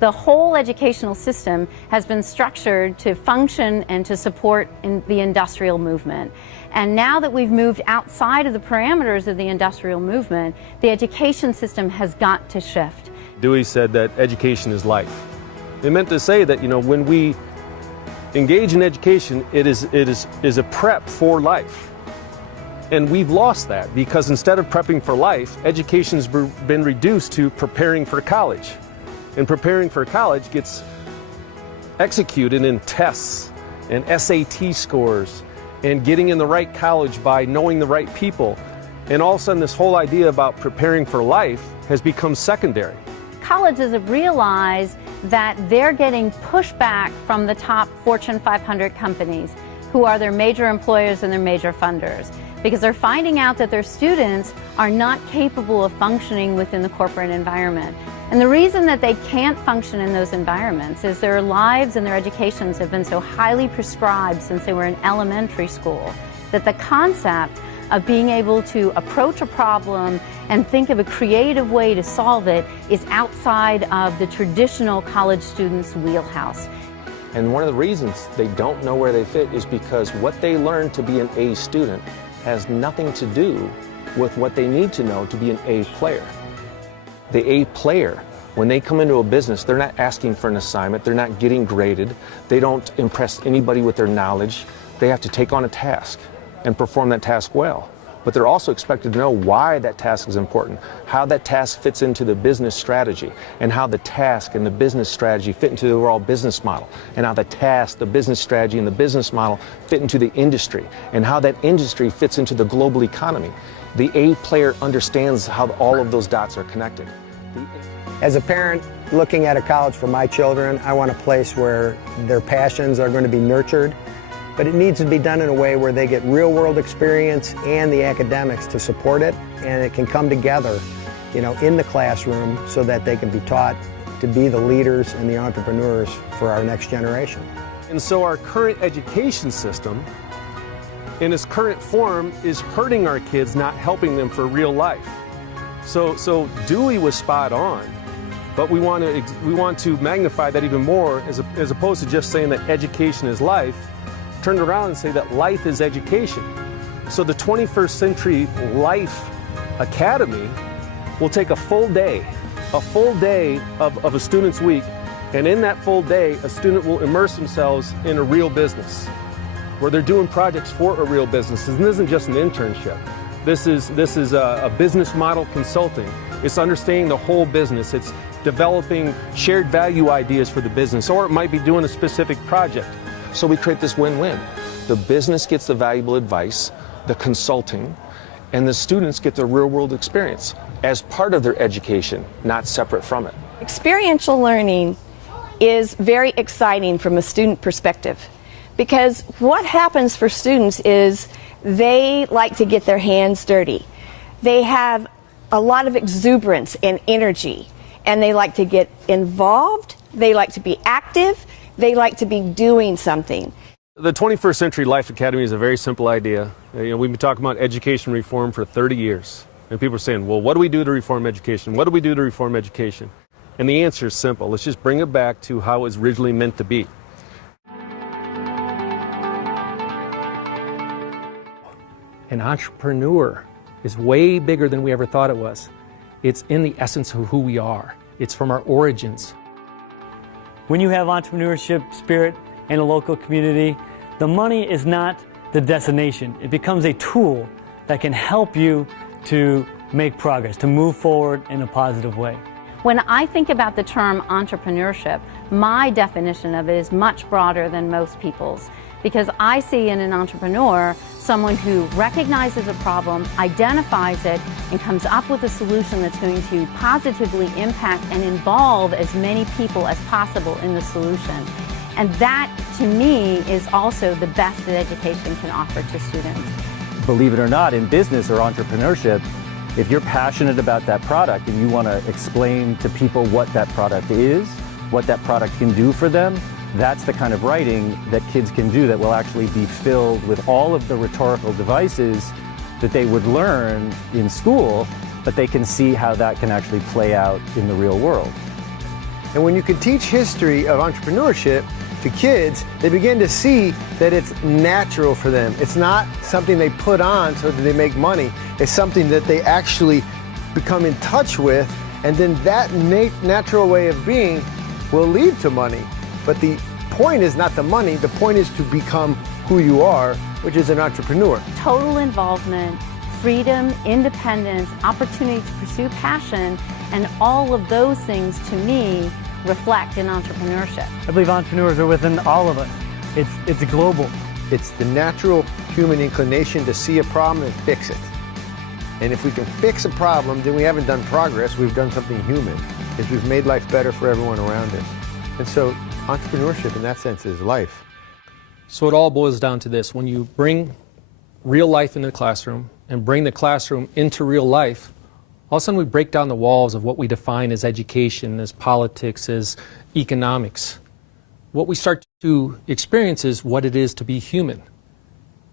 The whole educational system has been structured to function and to support the industrial movement. And now that we've moved outside of the parameters of the industrial movement, the education system has got to shift. Dewey said that education is life. It meant to say that, when we engage in education, it is a prep for life. And we've lost that because instead of prepping for life, education's been reduced to preparing for college. And preparing for college gets executed in tests and SAT scores and getting in the right college by knowing the right people. And all of a sudden this whole idea about preparing for life has become secondary. Colleges have realized that they're getting pushback from the top Fortune 500 companies who are their major employers and their major funders, because they're finding out that their students are not capable of functioning within the corporate environment. And the reason that they can't function in those environments is their lives and their educations have been so highly prescribed since they were in elementary school that the concept of being able to approach a problem and think of a creative way to solve it is outside of the traditional college student's wheelhouse. And one of the reasons they don't know where they fit is because what they learn to be an A student has nothing to do with what they need to know to be an A player. The A player, when they come into a business, they're not asking for an assignment, they're not getting graded, they don't impress anybody with their knowledge. They have to take on a task and perform that task well. But they're also expected to know why that task is important, how that task fits into the business strategy, and how the task and the business strategy fit into the overall business model, and how the task, the business strategy, and the business model fit into the industry, and how that industry fits into the global economy. The A player understands how all of those dots are connected. As a parent looking at a college for my children, I want a place where their passions are going to be nurtured, but it needs to be done in a way where they get real-world experience and the academics to support it, and it can come together, in the classroom so that they can be taught to be the leaders and the entrepreneurs for our next generation. And so our current education system, in its current form, is hurting our kids, not helping them for real life. So Dewey was spot on, but we want to magnify that even more as opposed to just saying that education is life. Turn around and say that life is education. So the 21st Century Life Academy will take a full day of a student's week, and in that full day, a student will immerse themselves in a real business, where they're doing projects for a real business. And this isn't just an internship. This is a business model consulting. It's understanding the whole business. It's developing shared value ideas for the business, or it might be doing a specific project. So we create this win-win. The business gets the valuable advice, the consulting, and the students get the real-world experience as part of their education, not separate from it. Experiential learning is very exciting from a student perspective, because what happens for students is they like to get their hands dirty. They have a lot of exuberance and energy, and they like to get involved, they like to be active, they like to be doing something. The 21st Century Life Academy is a very simple idea. We've been talking about education reform for 30 years. And people are saying, well, what do we do to reform education? What do we do to reform education? And the answer is simple. Let's just bring it back to how it was originally meant to be. An entrepreneur is way bigger than we ever thought it was. It's in the essence of who we are. It's from our origins. When you have entrepreneurship spirit in a local community, the money is not the destination. It becomes a tool that can help you to make progress, to move forward in a positive way. When I think about the term entrepreneurship, my definition of it is much broader than most people's, because I see in an entrepreneur someone who recognizes a problem, identifies it, and comes up with a solution that's going to positively impact and involve as many people as possible in the solution. And that, to me, is also the best that education can offer to students. Believe it or not, in business or entrepreneurship, if you're passionate about that product and you want to explain to people what that product is, what that product can do for them, that's the kind of writing that kids can do that will actually be filled with all of the rhetorical devices that they would learn in school, but they can see how that can actually play out in the real world. And when you can teach history of entrepreneurship to kids, they begin to see that it's natural for them. It's not something they put on so that they make money. It's something that they actually become in touch with, and then that natural way of being will lead to money. But the point is not the money, the point is to become who you are, which is an entrepreneur. Total involvement, freedom, independence, opportunity to pursue passion, and all of those things, to me, reflect in entrepreneurship. I believe entrepreneurs are within all of us. It's global. It's the natural human inclination to see a problem and fix it. And if we can fix a problem, then we haven't done progress, we've done something human, because we've made life better for everyone around us. And so entrepreneurship in that sense is life. So it all boils down to this. When you bring real life into the classroom and bring the classroom into real life, all of a sudden we break down the walls of what we define as education, as politics, as economics. What we start to experience is what it is to be human.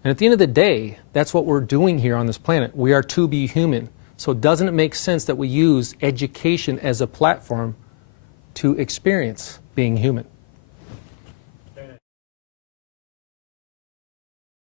And at the end of the day, that's what we're doing here on this planet. We are to be human. So doesn't it make sense that we use education as a platform to experience being human?